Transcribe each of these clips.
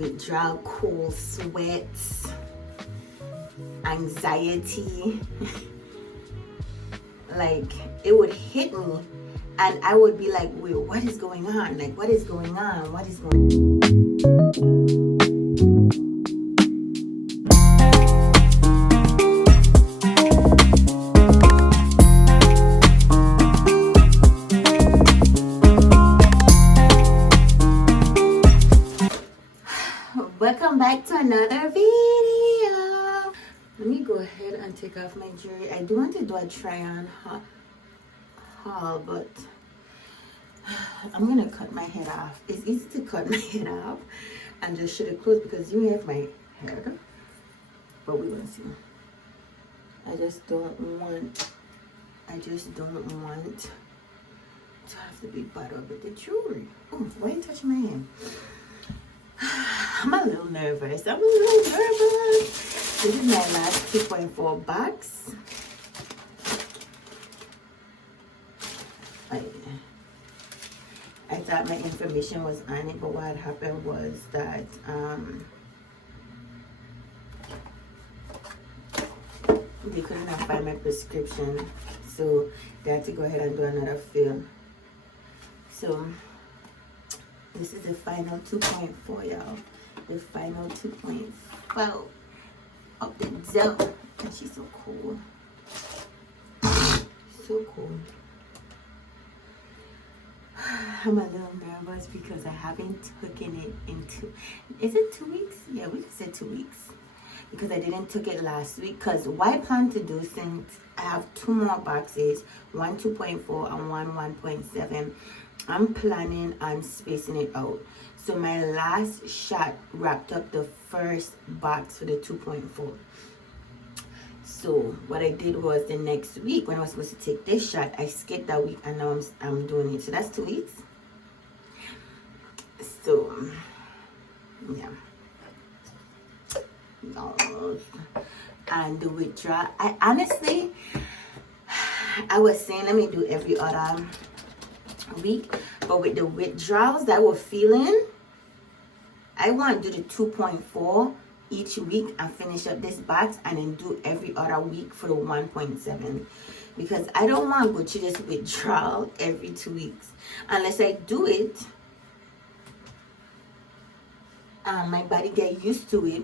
withdrawal, cold sweats, anxiety. Like, it would hit me and I would be like, wait, what is going on? Like, what is going on? What is going on? Welcome back to another video. Let me go ahead and take off my jewelry. I do want to do a try on haul, but I'm gonna cut my head off. It's easy to cut my head off and just show the clothes because you have my head, but we will see. I just don't want to have to be bothered with the jewelry. Oh, why are you touching my hand? I'm a little nervous. This is my last 2.4 box. I thought my information was on it, but what happened was that they couldn't find my prescription, so they had to go ahead and do another fill. So this is the final 2.4, y'all. The final 2.4 of the dough. And she's so cool. So cool. I'm a little nervous because I haven't taken it in is it 2 weeks? Yeah, we could say 2 weeks. Because I didn't took it last week. Because what I plan to do, since I have 2 more boxes, one 2.4 and one 1.7, I'm planning on spacing it out. So my last shot wrapped up the first box for the 2.4. So what I did was the next week when I was supposed to take this shot, I skipped that week and now I'm doing it. So that's 2 weeks. So yeah. And the withdrawal, I honestly, I was saying let me do every other week, but with the withdrawals that we're feeling, I want to do the 2.4 each week and finish up this box and then do every other week for the 1.7, because I don't want to go to this withdrawal every 2 weeks unless I do it and my body get used to it,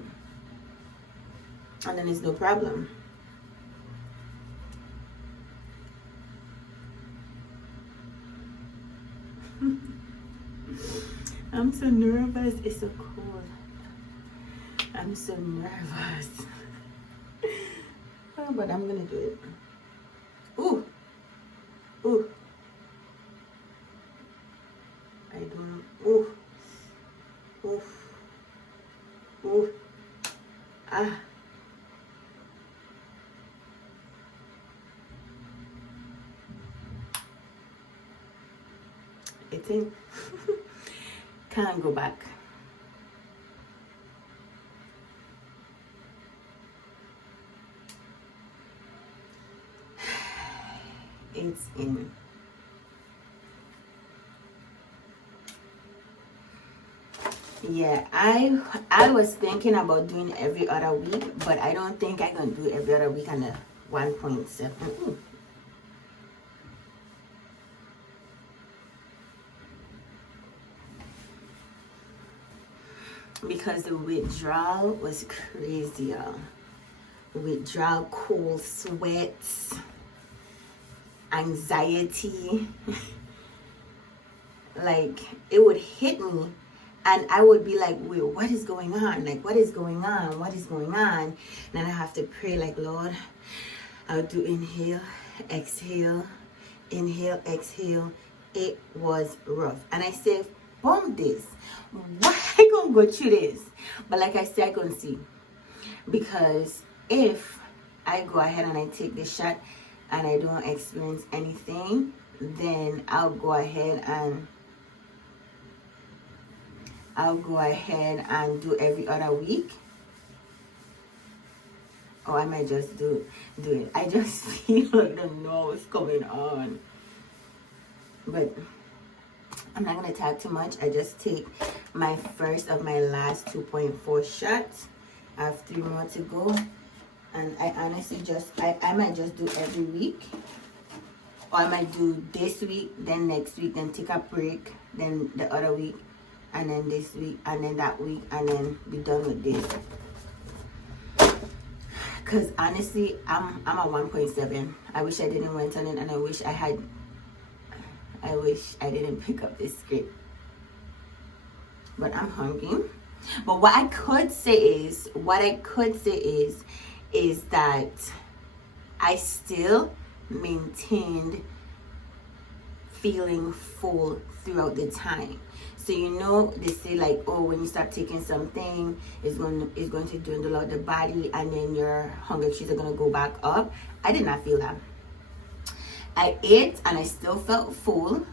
and then it's no problem. I'm so nervous. It's so cold. I'm so nervous. Oh, but I'm gonna do it. Ooh. Ooh. I don't. Ooh. Ooh. Ooh. Ah. I think can't go back. It's in. Yeah, I was thinking about doing every other week, but I don't think I can do every other week on a 1.7. Because the withdrawal was crazy, y'all. Withdrawal, cold sweats, anxiety. Like, it would hit me and I would be like, wait, what is going on? Like, what is going on? What is going on? And then I have to pray like, Lord, I'll do inhale, exhale, inhale, exhale. It was rough. And I said, bomb this. Why I gonna go through this? But like I said, I gonna see. Because if I go ahead and I take this shot and I don't experience anything, then I'll go ahead and do every other week. Or I might just do it. I just feel like I don't know what's going on. But I'm not gonna talk too much. I just take my first of my last 2.4 shots. I have 3 more to go, and I honestly I might just do every week, or I might do this week, then next week, then take a break, then the other week, and then this week, and then that week, and then be done with this. Cause honestly, I'm a 1.7. I wish I didn't went on it, and I wish I didn't pick up this script. But I'm hungry. But what I could say is that I still maintained feeling full throughout the time. So they say like, oh, when you start taking something, it's going to dwindle out the body, and then your hunger cues are going to go back up. I did not feel that. I ate and I still felt full.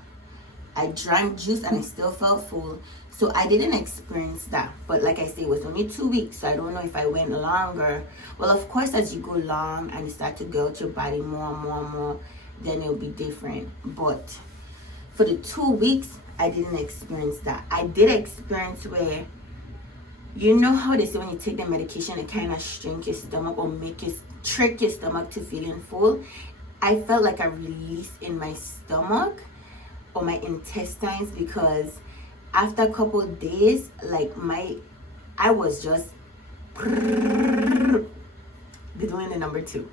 I drank juice and I still felt full. So I didn't experience that. But like I say, it was only 2 weeks, so I don't know if I went longer. Well, of course, as you go long and you start to go out your body more and more and more, then it'll be different. But for the 2 weeks, I didn't experience that. I did experience where, how they say when you take the medication, it kind of shrink your stomach or trick your stomach to feeling full. I felt like a release in my stomach or my intestines, because after a couple of days, like I was just doing the number 2.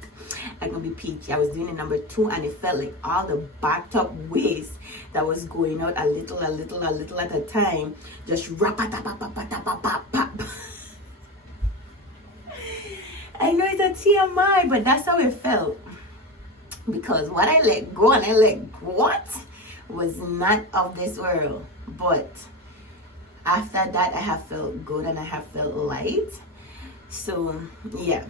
I'm gonna be peachy. I was doing the number 2, and it felt like all the backed up waste that was going out a little at a time, just rap-a-tap-a-pap-a-tap-a-pap-pap. I know it's a TMI, but that's how it felt. Because what I let go was not of this world. But after that, I have felt good and I have felt light. So yeah,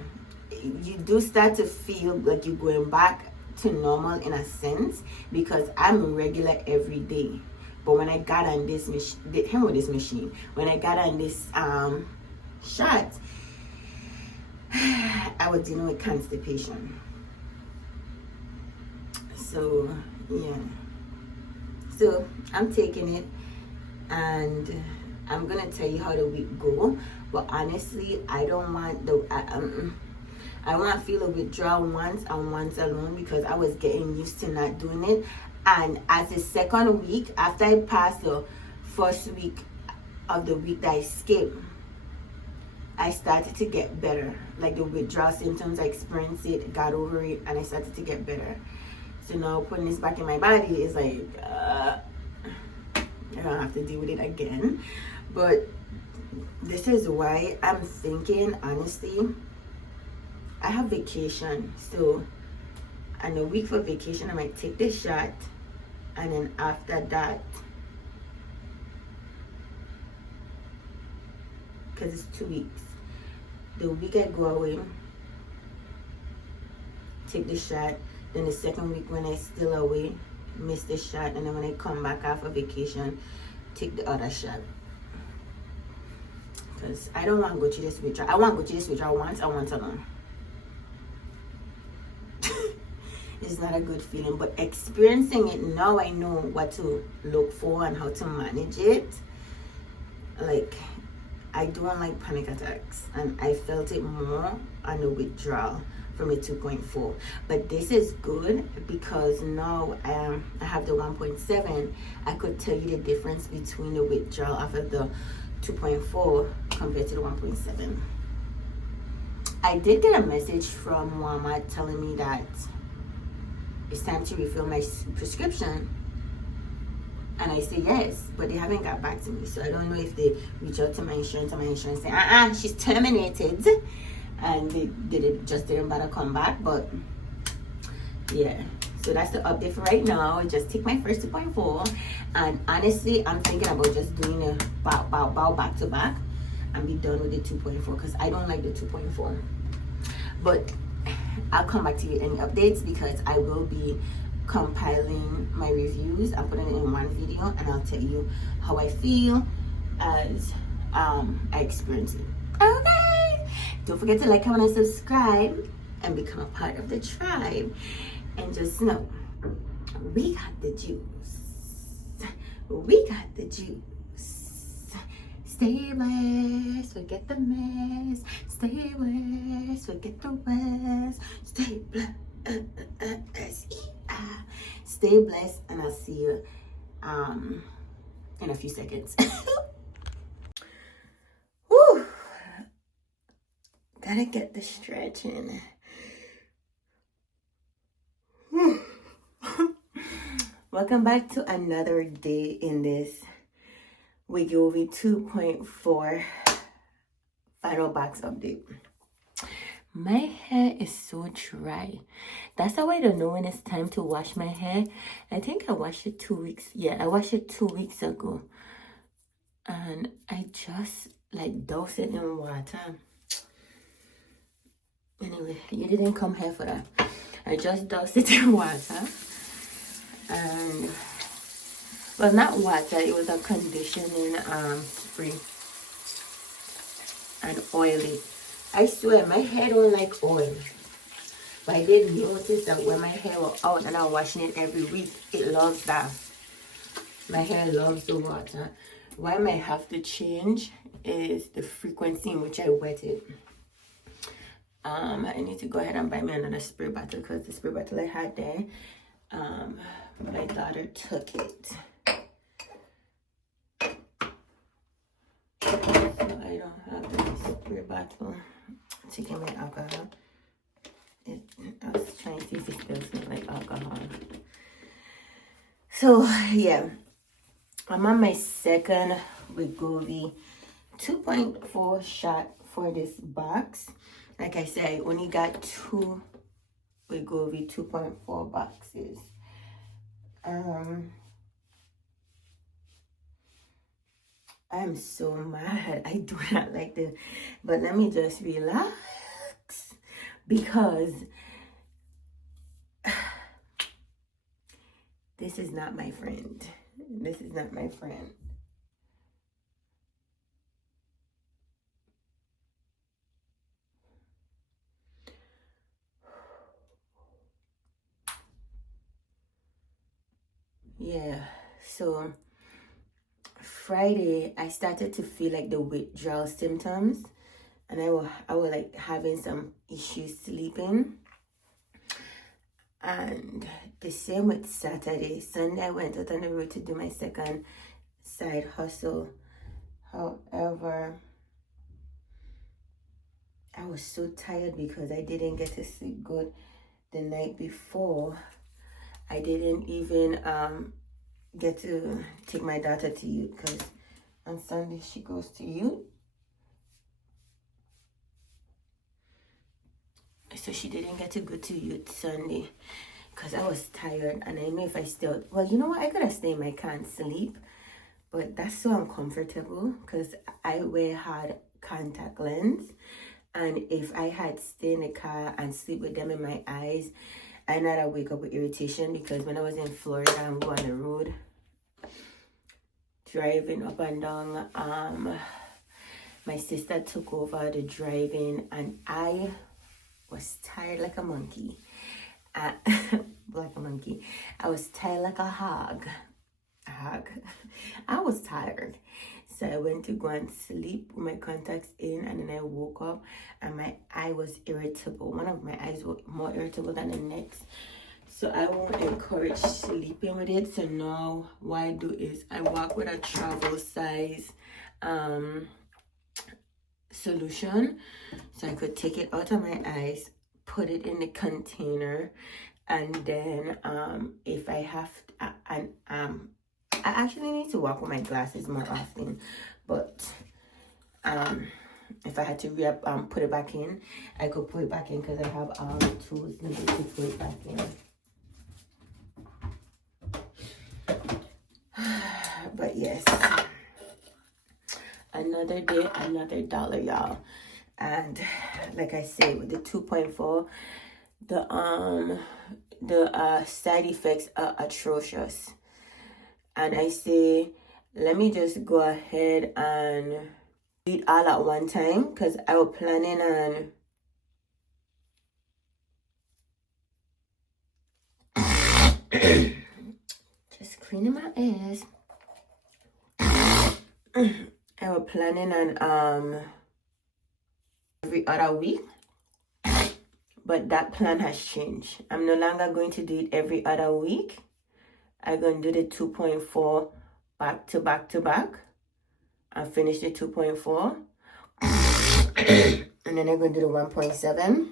you do start to feel like you're going back to normal in a sense, because I'm regular every day. But when I got on this machine, when I got on this shot, I was dealing with constipation. So yeah, so I'm taking it, and I'm gonna tell you how the week go. But honestly, I don't want I want to feel a withdrawal once and once alone, because I was getting used to not doing it. And as the second week, after I passed the first week of the week that I skipped, I started to get better. Like the withdrawal symptoms, I experienced it, got over it, and I started to get better. So now putting this back in my body is like, I don't have to deal with it again. But this is why I'm thinking, honestly, I have vacation. So, and a week for vacation, I might take this shot. And then after that, because it's 2 weeks, the week I go away, take the shot. Then the second week when I still away, miss the shot, and then when I come back after vacation, take the other shot. Because I don't want to go to this withdrawal. I want to go to this withdrawal once and once alone. It's not a good feeling, but experiencing it now, I know what to look for and how to manage it. Like, I don't like panic attacks, and I felt it more on the withdrawal from a 2.4. But this is good because now I have the 1.7. I could tell you the difference between the withdrawal after the 2.4 compared to the 1.7. I did get a message from Walmart telling me that it's time to refill my prescription, and I say yes, but they haven't got back to me. So I don't know if they reach out to my insurance, and my insurance say she's terminated, and they didn't bother come back. But yeah, so that's the update for right now. I just take my first 2.4, and honestly, I'm thinking about just doing a bow back to back and be done with the 2.4, because I don't like the 2.4. But I'll come back to you any updates, because I will be compiling my reviews and putting it in one video, and I'll tell you how I feel as I experience it. Okay, don't forget to like, comment, and subscribe, and become a part of the tribe. And just know, we got the juice, We got the juice. Stay blessed, forget the mess. Stay blessed, forget the rest. Stay blessed. Stay blessed, and I'll see you in a few seconds. Whew. Gotta get the stretch in. Welcome back to another day in this Wegovy 2.4 final box update. My hair is so dry. That's how I don't know when it's time to wash my hair. I think I washed it 2 weeks. Yeah, I washed it 2 weeks ago. And I just like douse it in water. Anyway, you didn't come here for that. I just doused it in water. And well, not water, it was a conditioning spray and oily. I swear my hair don't like oil, but I did notice that when my hair was out and I'm washing it every week, it loves that. My hair loves the water. What I might have to change is the frequency in which I wet it. I need to go ahead and buy me another spray bottle, because the spray bottle I had there, my daughter took it. So I don't have the spray bottle to get my alcohol. I was trying to see if it still smells like alcohol. So yeah, I'm on my second Wegovy 2.4 shot for this box. Like I said, I only got 2 Wegovy 2.4 boxes. I'm so mad. I do not like this. But let me just relax, because this is not my friend. This is not my friend. Yeah, so Friday I started to feel like the withdrawal symptoms, and I was like having some issues sleeping. And the same with Saturday. Sunday I went out on the road to do my second side hustle. However, I was so tired because I didn't get to sleep good the night before. I didn't even get to take my daughter to youth, because on Sunday she goes to youth. So she didn't get to go to youth Sunday because I was tired, and I know if I still, well, you know what, I could have stayed in my car and sleep, but that's so uncomfortable because I wear hard contact lens, and if I had stayed in the car and sleep with them in my eyes, I know I'd wake up with irritation, because when I was in Florida and we were on the road driving up and down, my sister took over the driving, and I was tired like a monkey. Like a monkey. I was tired like a hog. I was tired. So I went to go and sleep with my contacts in, and then I woke up and my eye was irritable. One of my eyes was more irritable than the next. So I won't encourage sleeping with it. So now what I do is I walk with a travel size solution, so I could take it out of my eyes, put it in the container, and then if I have to, I actually need to walk with my glasses more often, but if I had to put it back in, I could put it back in, because I have all the tools needed to put it back in. But yes, another day, another dollar, y'all. And like I said, with the 2.4, the side effects are atrocious. And I say, let me just go ahead and do it all at one time, because I was planning on just cleaning my ears. I was planning on every other week, but that plan has changed. I'm no longer going to do it every other week. I'm going to do the 2.4 back to back to back. I finish the 2.4. And then I'm going to do the 1.7.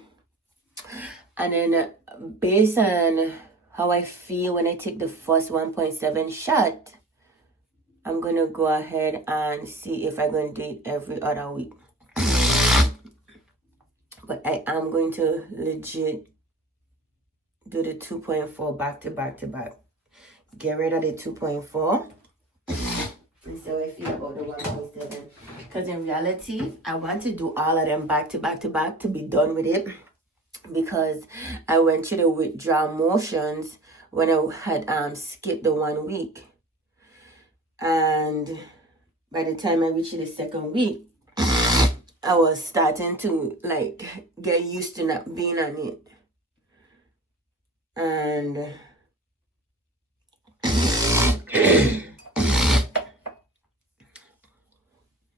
And then based on how I feel when I take the first 1.7 shot, I'm going to go ahead and see if I'm going to do it every other week. But I am going to legit do the 2.4 back to back to back. Get rid of the 2.4. And so I feel about the 1.7. Because in reality, I want to do all of them back to back to back to be done with it. Because I went through the withdrawal motions when I had skipped the 1 week. And by the time I reached the second week, I was starting to like get used to not being on it. And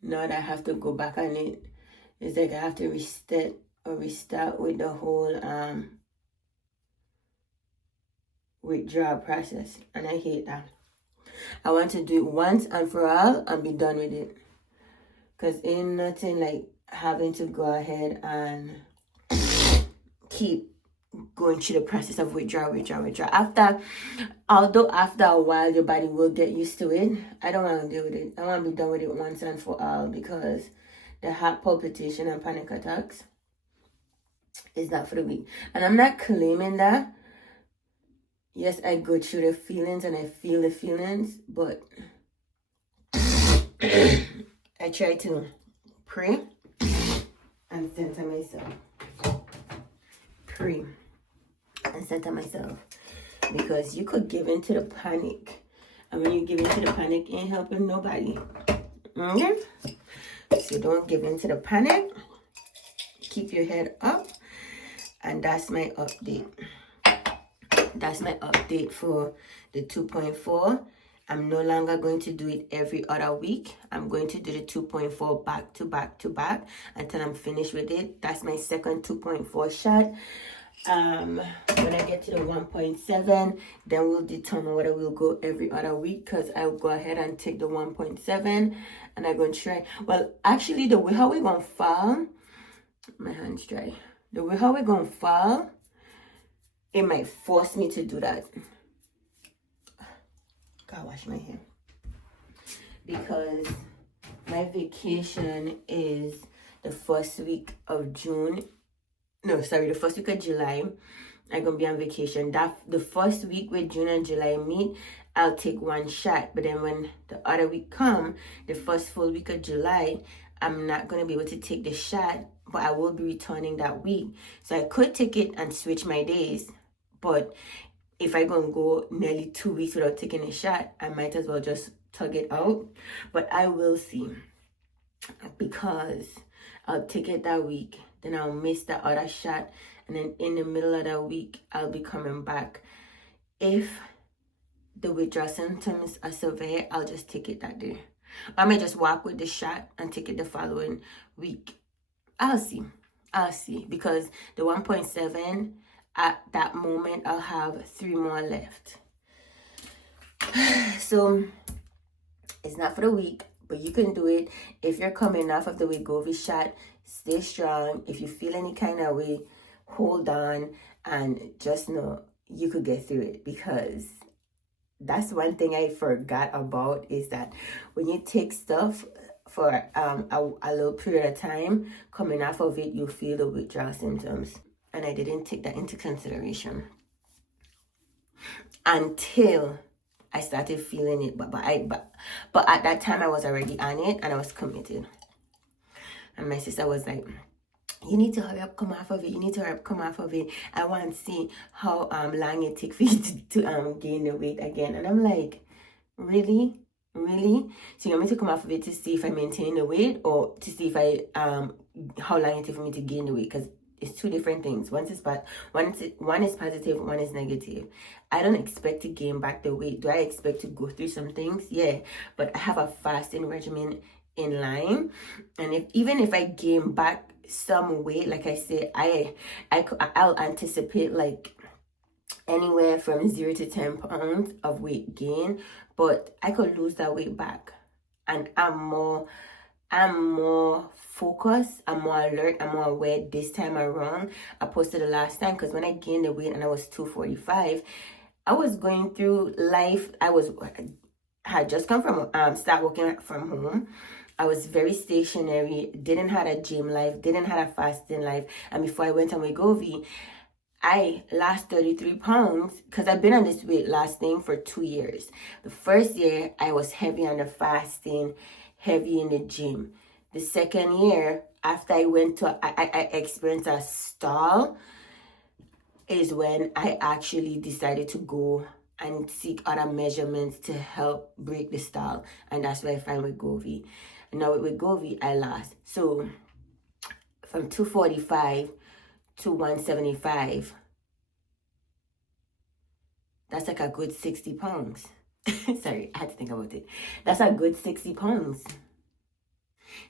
now that I have to go back on it, it's like I have to restart with the whole withdrawal process. And I hate that. I want to do it once and for all and be done with it. Because ain't nothing like having to go ahead and keep going through the process of withdrawal. Although after a while your body will get used to it, I don't want to deal with it. I want to be done with it once and for all, because the heart palpitation and panic attacks is not for the weak. And I'm not claiming that. Yes, I go through the feelings and I feel the feelings, but I try to pray and center myself. Pray and center myself. Because you could give in to the panic. And when you give in to the panic, it ain't helping nobody. Okay? So don't give in to the panic. Keep your head up. And that's my update. That's my update for the 2.4. I'm no longer going to do it every other week. I'm going to do the 2.4 back to back to back until I'm finished with it. That's my second 2.4 shot. When I get to the 1.7, then we'll determine whether we'll go every other week, because I'll go ahead and take the 1.7 and I'm going to try. Well, actually, the way how we're going to fall, my hand's dry. The way how we're going to fall, it might force me to do that. Gotta wash my hair. Because my vacation is the first week of June. No, sorry, the first week of July. I'm gonna be on vacation. The first week with June and July meet, I'll take one shot. But then when the other week come, the first full week of July, I'm not gonna be able to take the shot, but I will be returning that week. So I could take it and switch my days. But if I'm gonna go nearly 2 weeks without taking a shot, I might as well just tug it out. But I will see, because I'll take it that week, then I'll miss that other shot, and then in the middle of that week, I'll be coming back. If the withdrawal symptoms are severe, I'll just take it that day. I may just walk with the shot and take it the following week. I'll see, because the 1.7, at that moment, I'll have 3 more left. So it's not for the week, but you can do it. If you're coming off of the Wegovy shot, stay strong. If you feel any kind of way, hold on and just know you could get through it. Because that's one thing I forgot about, is that when you take stuff for a little period of time, coming off of it, you feel the withdrawal symptoms. And I didn't take that into consideration until I started feeling it. But at that time, I was already on it and I was committed. And my sister was like, you need to hurry up, come off of it. You need to hurry up, come off of it. I want to see how long it takes for you to gain the weight again. And I'm like, really? Really? So you want me to come off of it to see if I maintain the weight, or to see if I how long it takes for me to gain the weight? Because It's two different things. One is positive, one is negative. I don't expect to gain back the weight. Do I expect to go through some things? Yeah, but I have a fasting regimen in line, and even if I gain back some weight, like I say, I'll anticipate like anywhere from 0 to 10 pounds of weight gain, but I could lose that weight back, and I'm more focused, I'm more alert, I'm more aware this time around opposed to the last time. Because when I gained the weight and I was 245, I was going through life. I had just come from start working from home. I was very stationary, didn't have a gym life, didn't have a fasting life. And before I went on Wegovy, I lost 33 pounds because I've been on this weight loss thing for 2 years. The first year, I was heavy on the fasting, heavy in the gym. The second year, after I went to, I experienced a stall, is when I actually decided to go and seek other measurements to help break the stall. And that's where I find Wegovy. And now with Wegovy, I lost. So from 245 to 175, that's like a good 60 pounds. Sorry, I had to think about it. That's a good 60 pounds.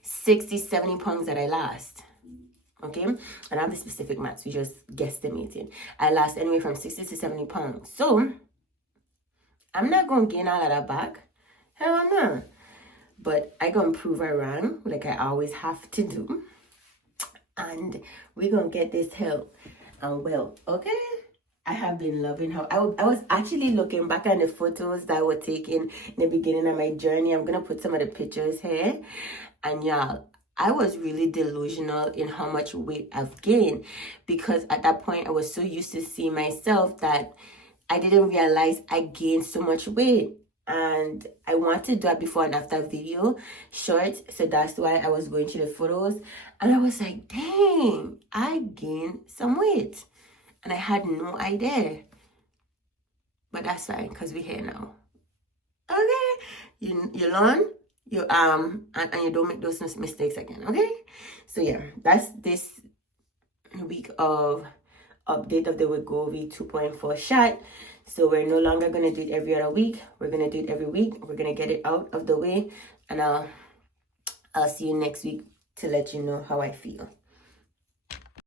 60, 70 pounds that I lost. Okay? I don't have the specific maths. We just guesstimating. I lost anywhere from 60 to 70 pounds. So, I'm not going to gain all of that back. Hell no. But I going to prove her wrong, like I always have to do. And we're going to get this help and well, okay? I have been loving how I was actually looking back on the photos that were taken in the beginning of my journey. I'm going to put some of the pictures here. And y'all, I was really delusional in how much weight I've gained, because at that point I was so used to seeing myself that I didn't realize I gained so much weight. And I wanted to do a before and after video short, so that's why I was going through the photos, and I was like, dang, I gained some weight and I had no idea. But that's fine, because we're here now. Okay, you learn, you and you don't make those mistakes again. Okay, so yeah, that's this week of update of the Wegovy 2.4 shot. So we're no longer going to do it every other week. We're going to do it every week. We're going to get it out of the way. And I'll see you next week to let you know how I feel.